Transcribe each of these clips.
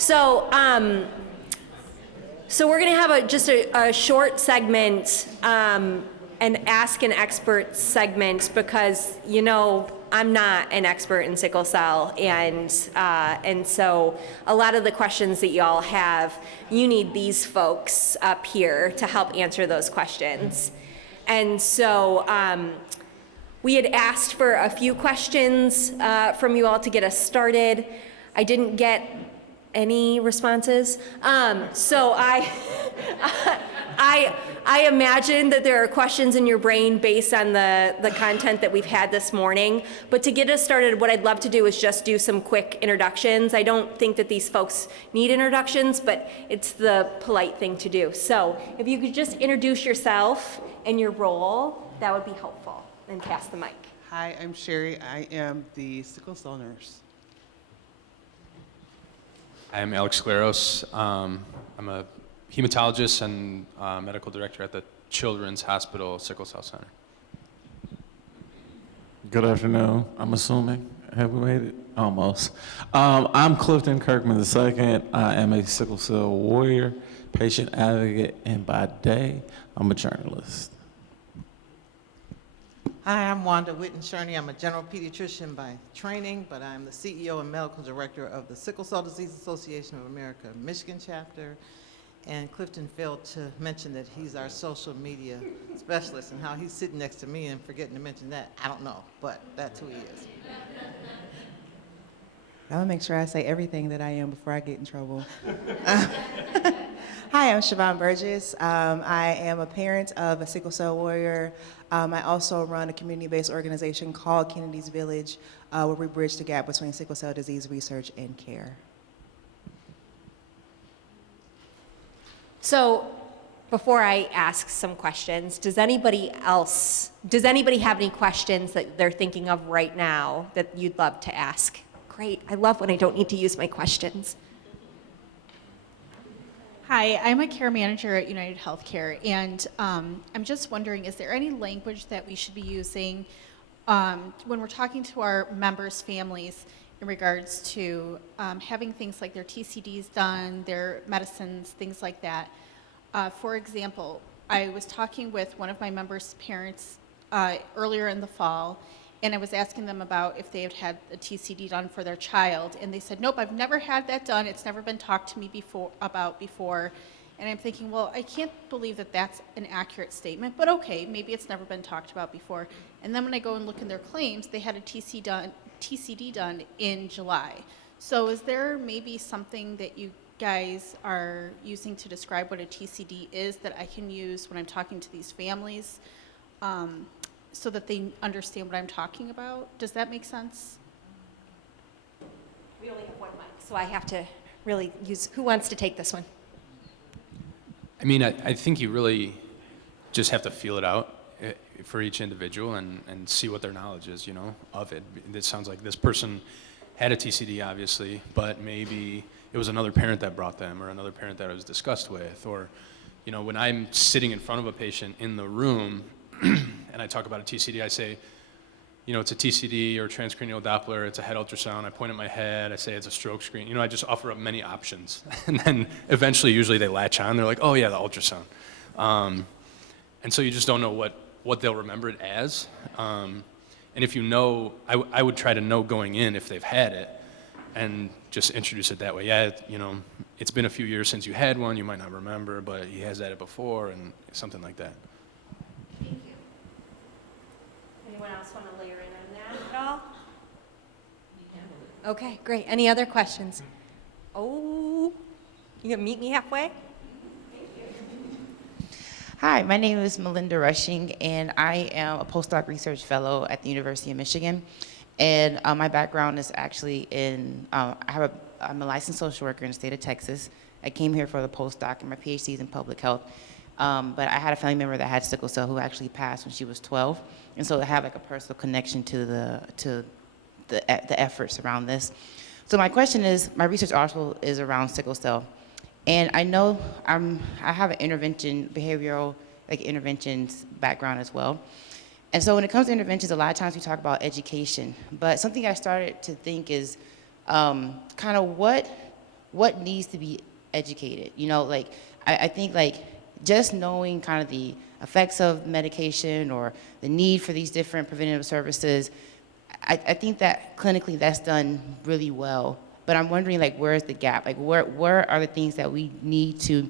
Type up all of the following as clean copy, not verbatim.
So we're going to have just a short segment, an Ask an Expert segment, because, you know, I'm not an expert in sickle cell, and so a lot of the questions that y'all have, you need these folks up here to help answer those questions. And so we had asked for a few questions from you all to get us started. I didn't get any responses. So I imagine that there are questions in your brain based on the content that we've had this morning. But to get us started, what I'd love to do is just do some quick introductions. I don't think that these folks need introductions, but it's the polite thing to do. So if you could just introduce yourself and your role, that would be helpful. And pass the mic. Hi, I'm Sherri. I am the sickle cell nurse. I'm Alex Glaros. I'm a hematologist and medical director at the Children's Hospital Sickle Cell Center. Good afternoon. I'm assuming. Have we made it? Almost. I'm Clifton Kirkman II. I am a sickle cell warrior, patient advocate, and by day, I'm a journalist. Hi, I'm Wanda Whiten Shurney. I'm a general pediatrician by training, but I'm the CEO and medical director of the Sickle Cell Disease Association of America Michigan Chapter. And Clifton failed to mention that he's our social media specialist, and how he's sitting next to me and forgetting to mention that, I don't know, but that's who he is. I'm gonna make sure I say everything that I am before I get in trouble. Hi, I'm Shavonn Burgess. I am a parent of a sickle cell warrior. I also run a community-based organization called Kennedy's Village, where we bridge the gap between sickle cell disease research and care. So before I ask some questions, does anybody have any questions that they're thinking of right now that you'd love to ask? Great, I love when I don't need to use my questions. Hi, I'm a care manager at United Healthcare, and I'm just wondering, is there any language that we should be using when we're talking to our members' families in regards to having things like their TCDs done, their medicines, things like that? For example, I was talking with one of my members' parents earlier in the fall, and I was asking them about if they had had a TCD done for their child, and they said, nope, I've never had that done. It's never been talked to me about before. And I'm thinking, well, I can't believe that that's an accurate statement, but okay, maybe it's never been talked about before. And then when I go and look in their claims, they had a TCD done in July. So is there maybe something that you guys are using to describe what a TCD is that I can use when I'm talking to these families? So that they understand what I'm talking about? Does that make sense? We only have one mic, so I have to really use, who wants to take this one? I mean, I think you really just have to feel it out for each individual and see what their knowledge is, you know, of it. It sounds like this person had a TCD, obviously, but maybe it was another parent that brought them, or another parent that I was discussed with, or, you know, when I'm sitting in front of a patient in the room and I talk about a TCD, I say, you know, it's a TCD or transcranial Doppler, it's a head ultrasound, I point at my head, I say it's a stroke screen. You know, I just offer up many options. And then eventually, usually they latch on, they're like, oh yeah, the ultrasound. And so you just don't know what they'll remember it as. And if you know, I would try to know going in if they've had it, and just introduce it that way. Yeah, you know, it's been a few years since you had one, you might not remember, but he has had it before, and something like that. Thank you. Anyone else want to layer in on that at all? Okay, great. Any other questions? Oh, you gonna meet me halfway? Hi, my name is Melinda Rushing, and I am a postdoc research fellow at the University of Michigan. And my background is actually in, I'm a licensed social worker in the state of Texas. I came here for the postdoc, and my PhD is in public health. But I had a family member that had sickle cell who actually passed when she was 12. And so I have like a personal connection to the efforts around this. So my question is, my research also is around sickle cell. And I know I have an behavioral interventions background as well. And so when it comes to interventions, a lot of times we talk about education. But something I started to think is kind of what what needs to be educated? You know, like, I think like just knowing kind of the effects of medication or the need for these different preventative services, I think that clinically that's done really well. But I'm wondering, like, where's the gap? Like, where are the things that we need to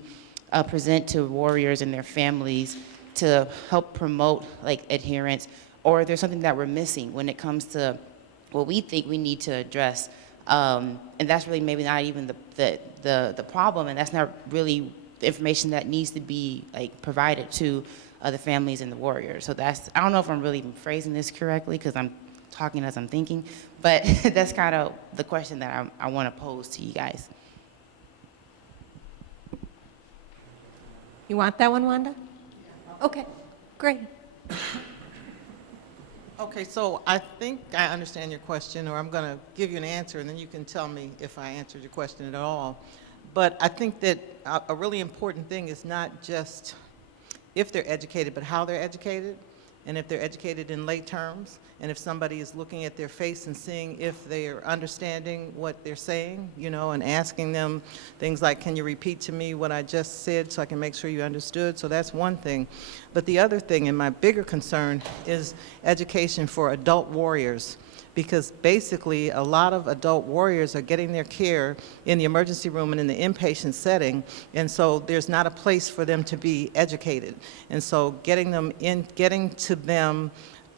present to warriors and their families to help promote, like, adherence? Or is there something that we're missing when it comes to what we think we need to address? And that's really maybe not even the problem, and that's not really the information that needs to be, like, provided to the families and the warriors. So that's, I don't know if I'm really phrasing this correctly, because I'm talking as I'm thinking, but that's kind of the question that I want to pose to you guys. You want that one, Wanda? Okay, great. Okay, so I think I understand your question, or I'm going to give you an answer, and then you can tell me if I answered your question at all. But I think that a really important thing is not just if they're educated, but how they're educated, and if they're educated in lay terms, and if somebody is looking at their face and seeing if they're understanding what they're saying, you know, and asking them things like, can you repeat to me what I just said so I can make sure you understood? So that's one thing. But the other thing, and my bigger concern, is education for adult warriors. Because basically, a lot of adult warriors are getting their care in the emergency room and in the inpatient setting, and so there's not a place for them to be educated. And so getting to them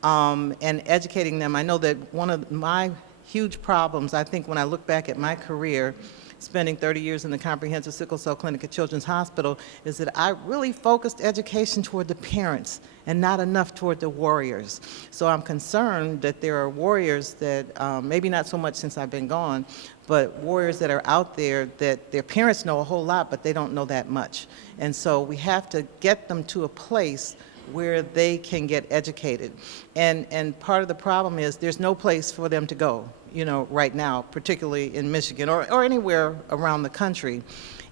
and educating them, I know that one of my huge problems, I think when I look back at my career, spending 30 years in the Comprehensive Sickle Cell Clinic at Children's Hospital, is that I really focused education toward the parents and not enough toward the warriors. So I'm concerned that there are warriors that, maybe not so much since I've been gone, but warriors that are out there that their parents know a whole lot, but they don't know that much. And so we have to get them to a place where they can get educated. And part of the problem is there's no place for them to go, you know, right now, particularly in Michigan or anywhere around the country.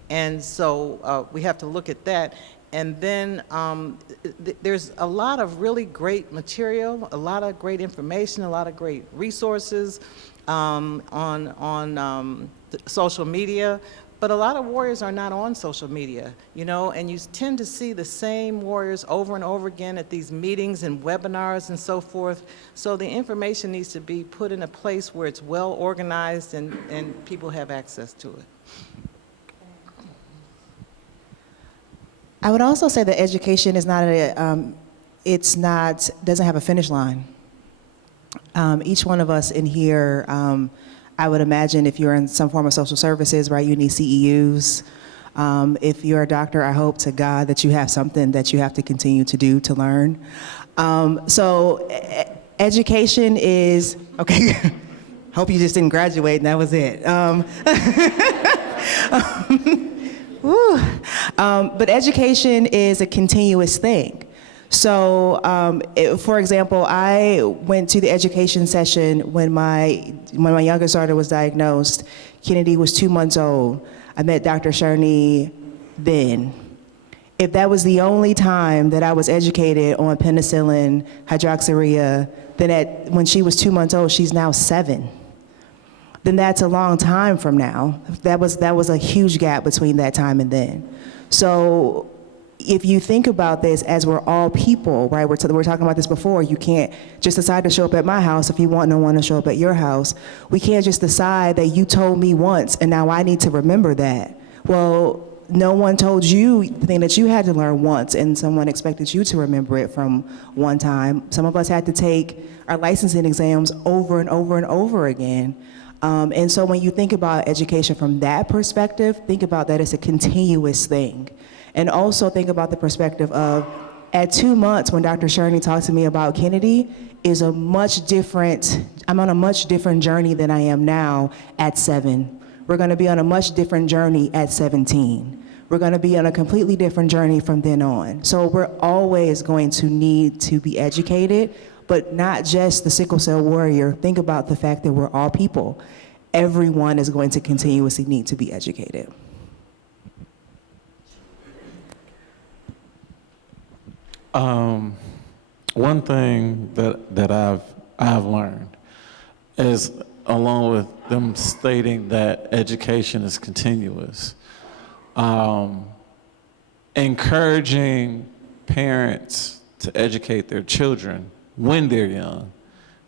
And so we have to look at that. And then there's a lot of really great material, a lot of great information, a lot of great resources on social media. But a lot of warriors are not on social media, you know, and you tend to see the same warriors over and over again at these meetings and webinars and so forth. So the information needs to be put in a place where it's well organized and people have access to it. I would also say that education is not doesn't have a finish line. Each one of us in here, I would imagine if you're in some form of social services, right, you need CEUs. If you're a doctor, I hope to God that you have something that you have to continue to do to learn. So education is, okay, hope you just didn't graduate and that was it. But education is a continuous thing. So, for example, I went to the education session when my youngest daughter was diagnosed. Kennedy was 2 months old. I met Dr. Shurney then. If that was the only time that I was educated on penicillin, hydroxyurea, then when she was 2 months old, she's now 7. Then that's a long time from now. That was a huge gap between that time and then. So if you think about this as we're all people, right? We're talking about this before. You can't just decide to show up at my house if you want no one to show up at your house. We can't just decide that you told me once and now I need to remember that. Well, no one told you the thing that you had to learn once and someone expected you to remember it from one time. Some of us had to take our licensing exams over and over and over again. And so when you think about education from that perspective, think about that as a continuous thing. And also think about the perspective of, at 2 months when Dr. Shurney talked to me about Kennedy, I'm on a much different journey than I am now at 7. We're gonna be on a much different journey at 17. We're gonna be on a completely different journey from then on. So we're always going to need to be educated, but not just the sickle cell warrior. Think about the fact that we're all people. Everyone is going to continuously need to be educated. One thing that I've learned is along with them stating that education is continuous. Encouraging parents to educate their children when they're young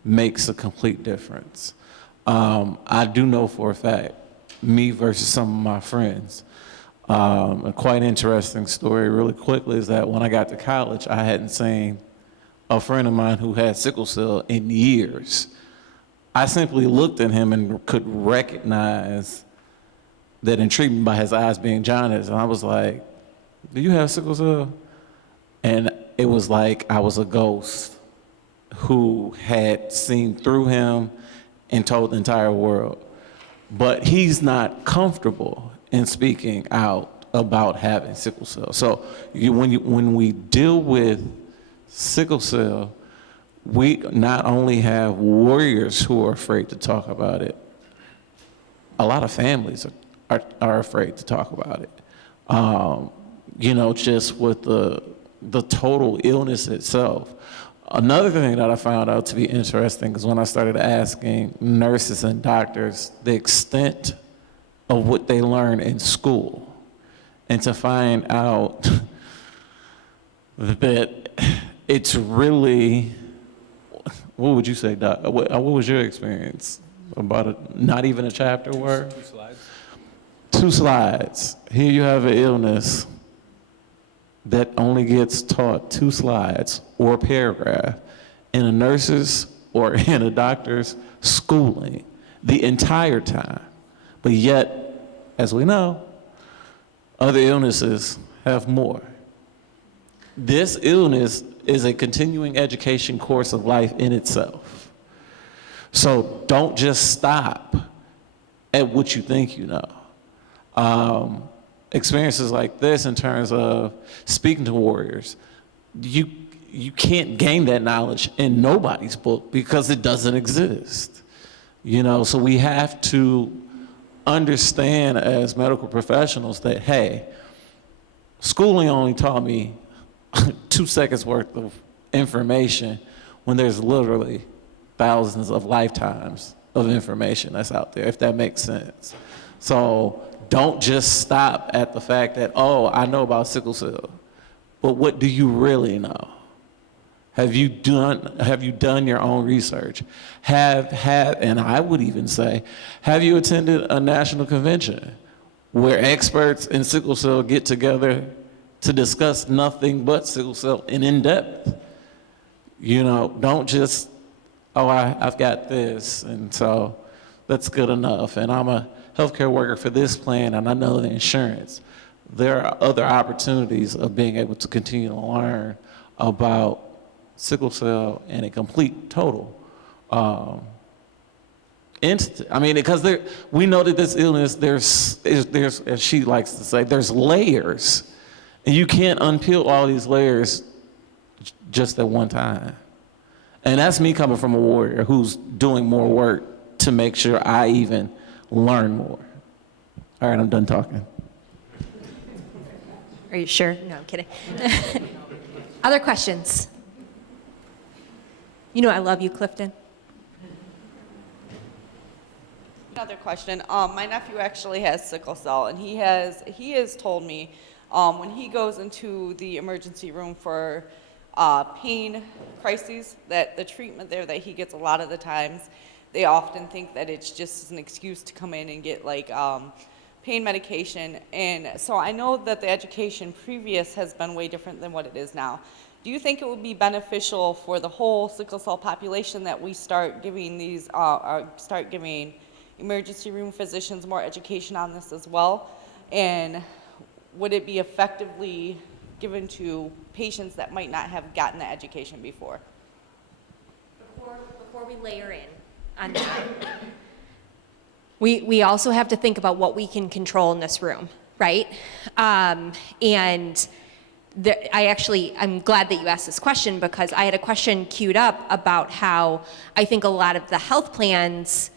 makes a complete difference. I do know for a fact, me versus some of my friends, a quite interesting story really quickly is that when I got to college, I hadn't seen a friend of mine who had sickle cell in years. I simply looked at him and could recognize that in treatment by his eyes being jaundiced, and I was like, do you have sickle cell? And it was like I was a ghost who had seen through him and told the entire world. But he's not comfortable in speaking out about having sickle cell. So when we deal with sickle cell, we not only have warriors who are afraid to talk about it, a lot of families are afraid to talk about it. Just with the total illness itself. Another thing that I found out to be interesting is when I started asking nurses and doctors the extent of what they learn in school, and to find out that it's really, what would you say, Doc? What was your experience about it? Not even a chapter worth? 2 slides. 2 slides. Here you have an illness that only gets taught 2 slides or a paragraph in a nurse's or in a doctor's schooling the entire time. But yet, as we know, other illnesses have more. This illness is a continuing education course of life in itself. So don't just stop at what you think you know. Experiences like this in terms of speaking to warriors, you can't gain that knowledge in nobody's book because it doesn't exist. So we have to understand as medical professionals that, hey, schooling only taught me 2 seconds worth of information when there's literally thousands of lifetimes of information that's out there, if that makes sense. So don't just stop at the fact that, oh, I know about sickle cell, but what do you really know? Have you done your own research? And I would even say, have you attended a national convention where experts in sickle cell get together to discuss nothing but sickle cell and in depth? Don't just, oh, I've got this, and so that's good enough, and I'm a healthcare worker for this plan, and I know the insurance. There are other opportunities of being able to continue to learn about sickle cell and a complete total entity. Because we know that this illness, there's, as she likes to say, there's layers, and you can't unpeel all these layers just at one time. And that's me coming from a warrior who's doing more work to make sure I even learn more. All right, I'm done talking. Are you sure? No, I'm kidding. Other questions? I love you, Clifton. Another question. My nephew actually has sickle cell, and he has told me when he goes into the emergency room for pain crises, that the treatment there that he gets a lot of the times, they often think that it's just an excuse to come in and get pain medication. And so I know that the education previous has been way different than what it is now. Do you think it would be beneficial for the whole sickle cell population that we start giving giving emergency room physicians more education on this as well? And would it be effectively given to patients that might not have gotten the education before? Before we layer in on that, we also have to think about what we can control in this room, right? I'm glad that you asked this question, because I had a question queued up about how I think a lot of the health plans,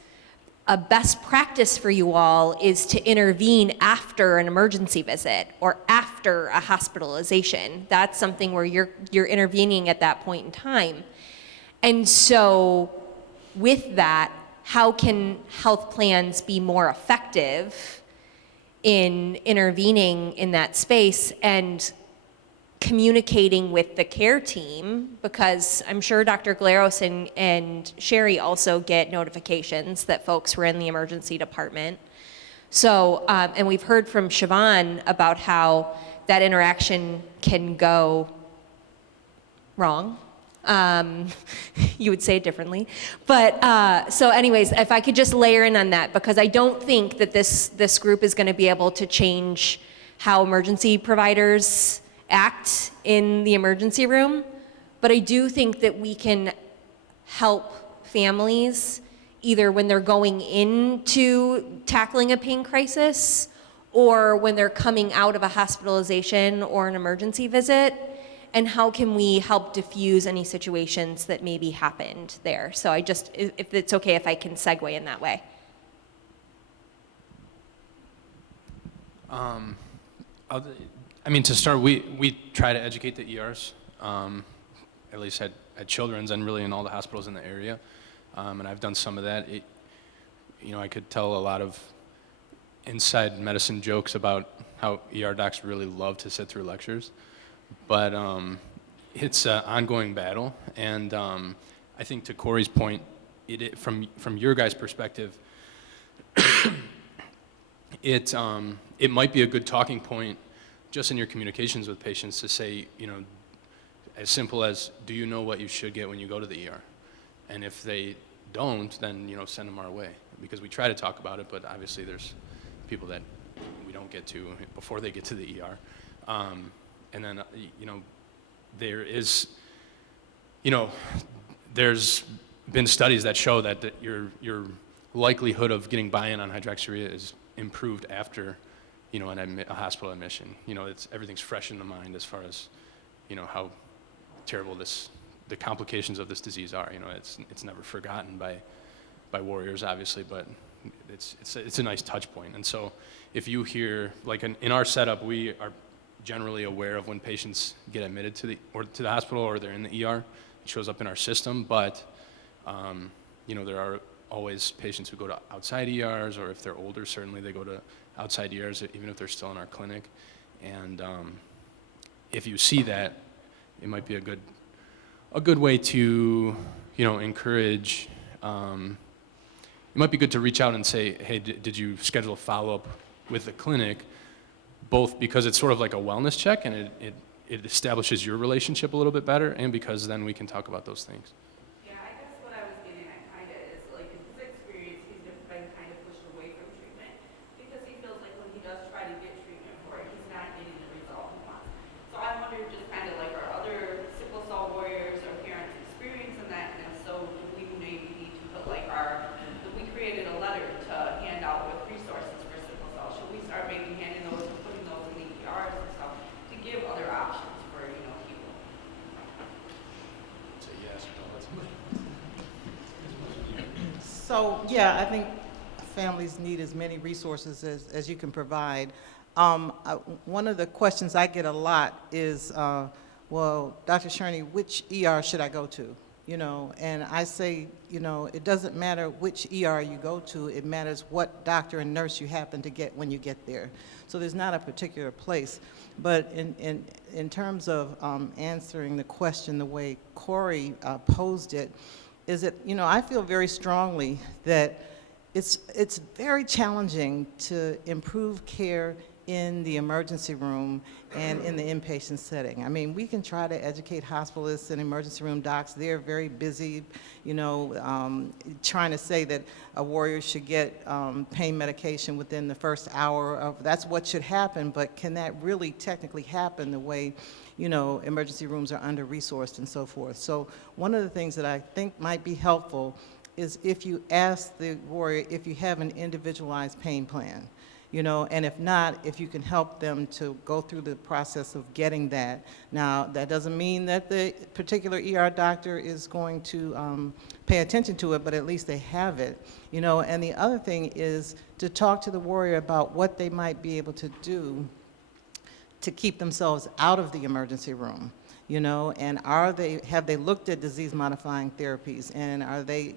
a best practice for you all is to intervene after an emergency visit or after a hospitalization. That's something where you're intervening at that point in time. And so with that, how can health plans be more effective in intervening in that space and communicating with the care team, because I'm sure Dr. Glaros and Sherri also get notifications that folks were in the emergency department. So, and we've heard from Shavonn about how that interaction can go wrong. You would say it differently. But, so anyways, if I could just layer in on that, because I don't think that this group is going to be able to change how emergency providers act in the emergency room, but I do think that we can help families either when they're going into tackling a pain crisis or when they're coming out of a hospitalization or an emergency visit, and how can we help diffuse any situations that maybe happened there. So I just, if it's okay if I can segue in that way. I mean, to start, we try to educate the ERs, at least at Children's and really in all the hospitals in the area. And I've done some of that. I could tell a lot of inside medicine jokes about how ER docs really love to sit through lectures. But it's an ongoing battle. And I think to Corey's point, from your guys' perspective, it might be a good talking point just in your communications with patients to say, as simple as, do you know what you should get when you go to the ER? And if they don't, then, send them our way. Because we try to talk about it, but obviously there's people that we don't get to before they get to the ER. And then, there is, there's been studies that show that your likelihood of getting buy-in on hydroxyurea is improved after a hospital admission. Everything's fresh in the mind as far as, how terrible the complications of this disease are. It's never forgotten by warriors, obviously, but it's a nice touch point. And so if you hear, like in our setup, we are generally aware of when patients get admitted to the hospital or they're in the ER. It shows up in our system, but there are always patients who go to outside ERs, or if they're older, certainly they go to outside ERs, even if they're still in our clinic. And if you see that, it might be a good way to, encourage. It might be good to reach out and say, hey, did you schedule a follow-up with the clinic? Both because it's sort of like a wellness check, and it establishes your relationship a little bit better, and because then we can talk about those things. Yeah, I guess what I was getting at kind of is, like, in his experience, he's been kind of pushed away from treatment because he feels like when he does try to get treatment for it, he's not getting the result he wants. So I wonder just kind of like, are other sickle cell warriors or parents experiencing that? And if so, do we maybe need to put like we created a letter to hand out with resources for sickle cell. Should we start maybe handing those and putting those in the ERs and stuff to give other options for, people? Say yes or no. So, yeah, I think families need as many resources as you can provide. One of the questions I get a lot is, well, Dr. Shurney, which ER should I go to? And I say, it doesn't matter which ER you go to, it matters what doctor and nurse you happen to get when you get there. So there's not a particular place. But in terms of answering the question the way Corey posed it, is that, I feel very strongly that it's very challenging to improve care in the emergency room and in the inpatient setting. I mean, we can try to educate hospitalists and emergency room docs. They're very busy, trying to say that a warrior should get pain medication within the first hour of, that's what should happen, but can that really technically happen the way, emergency rooms are under-resourced and so forth. So one of the things that I think might be helpful is if you ask the warrior if you have an individualized pain plan. And if not, if you can help them to go through the process of getting that. Now, that doesn't mean that the particular ER doctor is going to pay attention to it, but at least they have it. And the other thing is to talk to the warrior about what they might be able to do to keep themselves out of the emergency room. you know, and have they looked at disease-modifying therapies, and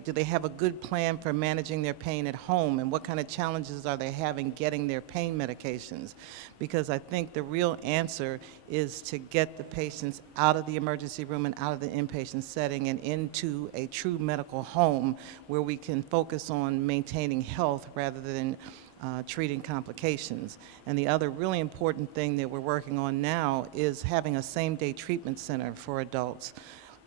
do they have a good plan for managing their pain at home, and what kind of challenges are they having getting their pain medications? Because I think the real answer is to get the patients out of the emergency room and out of the inpatient setting and into a true medical home where we can focus on maintaining health rather than treating complications. And the other really important thing that we're working on now is having a same-day treatment center for adults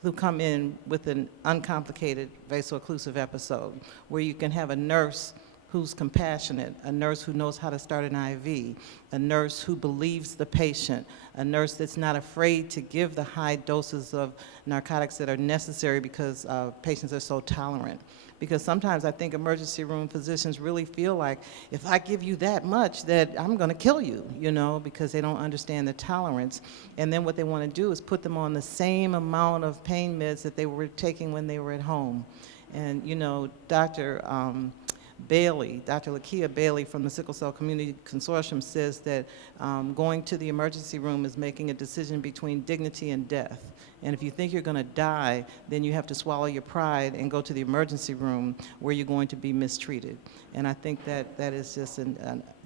who come in with an uncomplicated vaso-occlusive episode, where you can have a nurse who's compassionate, a nurse who knows how to start an IV, a nurse who believes the patient, a nurse that's not afraid to give the high doses of narcotics that are necessary because patients are so tolerant. Because sometimes I think emergency room physicians really feel like, if I give you that much, that I'm gonna kill you, you know, because they don't understand the tolerance. And then what they wanna do is put them on the same amount of pain meds that they were taking when they were at home. And, you know, Dr. Lakia Bailey from the Sickle Cell Community Consortium says that going to the emergency room is making a decision between dignity and death. And if you think you're going to die, then you have to swallow your pride and go to the emergency room where you're going to be mistreated. And I think that is just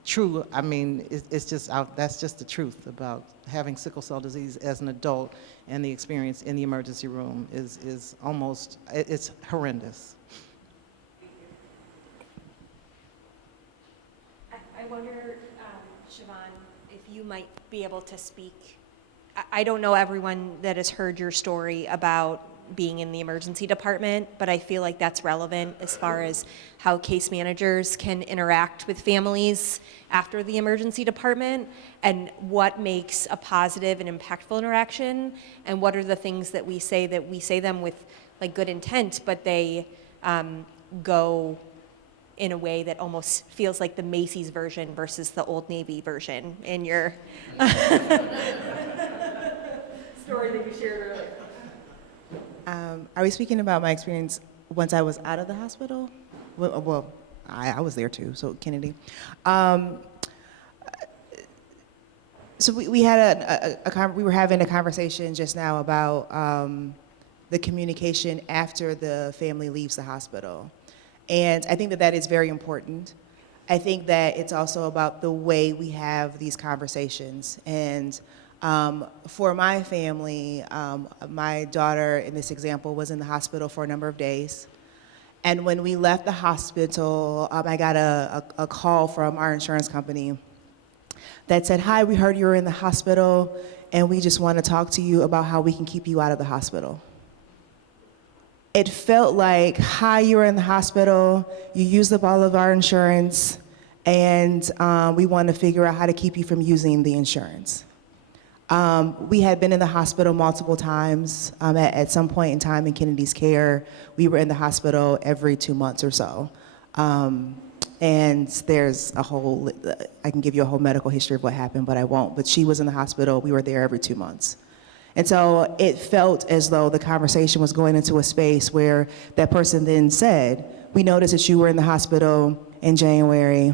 true. I mean, it's just that's just the truth about having sickle cell disease as an adult, and the experience in the emergency room is almost, it's horrendous. I wonder, Shavonn, if you might be able to speak. I don't know everyone that has heard your story about being in the emergency department, but I feel like that's relevant as far as how case managers can interact with families after the emergency department, and what makes a positive and impactful interaction, and what are the things that we say them with like good intent, but they go in a way that almost feels like the Macy's version versus the Old Navy version in your story that you shared earlier. Are we speaking about my experience once I was out of the hospital? Well, I was there too, so Kennedy. So we had we were having a conversation just now about the communication after the family leaves the hospital. And I think that is very important. I think that it's also about the way we have these conversations. And for my family, my daughter in this example was in the hospital for a number of days. And when we left the hospital, I got a call from our insurance company that said, "Hi, we heard you were in the hospital, and we just want to talk to you about how we can keep you out of the hospital." It felt like, "Hi, you were in the hospital, you used up all of our insurance, and we want to figure out how to keep you from using the insurance." We had been in the hospital multiple times. At some point in time in Kennedy's care, we were in the hospital every 2 months or so. And there's I can give you a whole medical history of what happened, but I won't. But she was in the hospital, we were there every 2 months. And so it felt as though the conversation was going into a space where that person then said, "We noticed that you were in the hospital in January,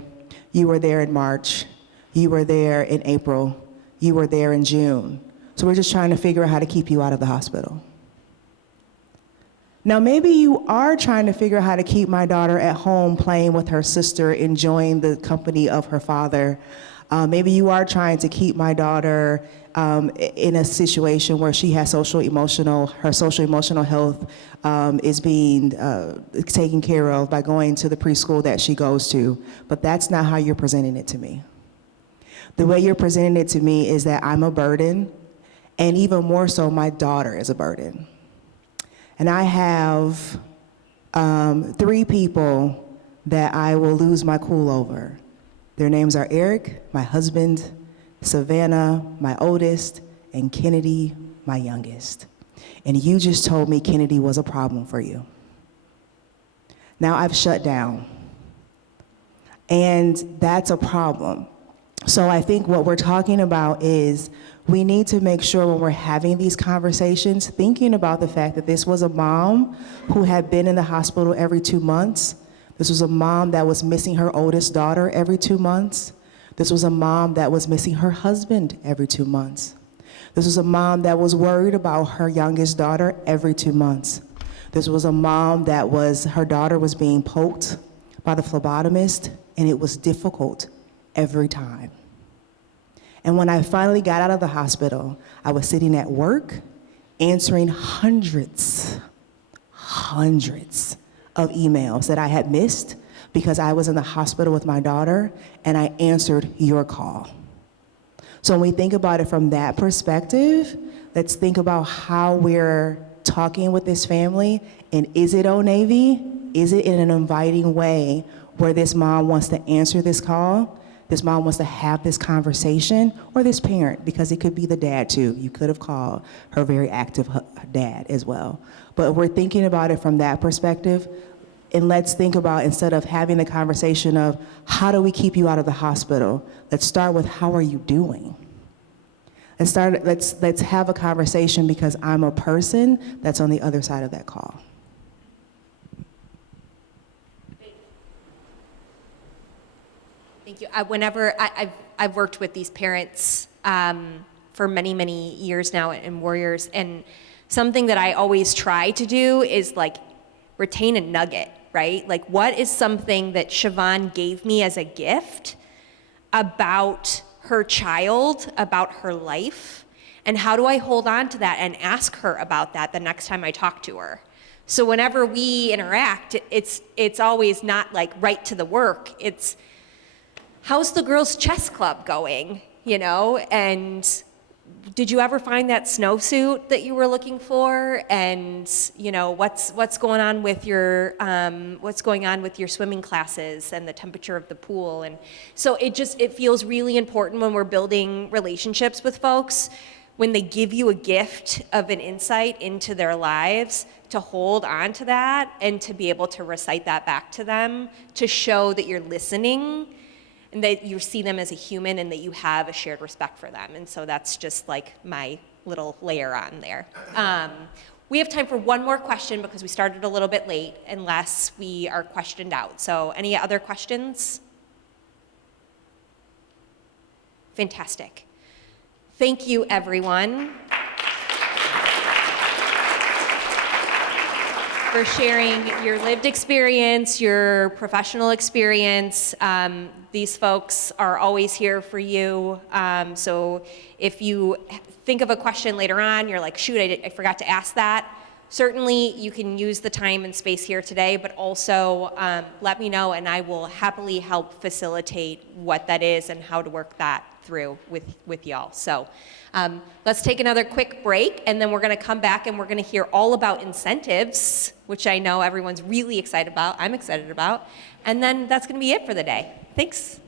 you were there in March, you were there in April, you were there in June. So we're just trying to figure out how to keep you out of the hospital." Now, maybe you are trying to figure out how to keep my daughter at home playing with her sister, enjoying the company of her father. Maybe you are trying to keep my daughter in a situation where she has her social emotional health is being taken care of by going to the preschool that she goes to. But that's not how you're presenting it to me. The way you're presenting it to me is that I'm a burden, and even more so, my daughter is a burden. And I have 3 people that I will lose my cool over. Their names are Eric, my husband, Savannah, my oldest, and Kennedy, my youngest. And you just told me Kennedy was a problem for you. Now I've shut down. And that's a problem. So I think what we're talking about is we need to make sure when we're having these conversations, thinking about the fact that this was a mom who had been in the hospital every 2 months. This was a mom that was missing her oldest daughter every 2 months. This was a mom that was missing her husband every 2 months. This was a mom that was worried about her youngest daughter every 2 months. This was a mom that her daughter was being poked by the phlebotomist, and it was difficult every time. And when I finally got out of the hospital, I was sitting at work answering hundreds of emails that I had missed because I was in the hospital with my daughter, and I answered your call. So when we think about it from that perspective, let's think about how we're talking with this family, and is it Old Navy? Is it in an inviting way where this mom wants to answer this call, this mom wants to have this conversation, or this parent, because it could be the dad too. You could have called her very active dad as well. But we're thinking about it from that perspective, and let's think about, instead of having the conversation of how do we keep you out of the hospital, let's start with how are you doing? Let's have a conversation, because I'm a person that's on the other side of that call. Thank you. I've worked with these parents for many, many years now in Warriors, and something that I always try to do is like retain a nugget, right? Like, what is something that Shavonn gave me as a gift about her child, about her life, and how do I hold on to that and ask her about that the next time I talk to her? So whenever we interact, it's always not like right to the work. It's, how's the girls' chess club going, you know? And did you ever find that snowsuit that you were looking for? And you know, what's going on with your swimming classes and the temperature of the pool? And so it feels really important when we're building relationships with folks, when they give you a gift of an insight into their lives, to hold on to that and to be able to recite that back to them, to show that you're listening and that you see them as a human and that you have a shared respect for them. And so that's just like my little layer on there. We have time for one more question because we started a little bit late, unless we are questioned out. So any other questions? Fantastic. Thank you, everyone, for sharing your lived experience, your professional experience. These folks are always here for you. So if you think of a question later on, you're like, shoot, I forgot to ask that. Certainly, you can use the time and space here today, but also let me know, and I will happily help facilitate what that is and how to work that through with y'all. So let's take another quick break, and then we're going to come back and we're going to hear all about incentives, which I know everyone's really excited about. I'm excited about. And then that's going to be it for the day. Thanks.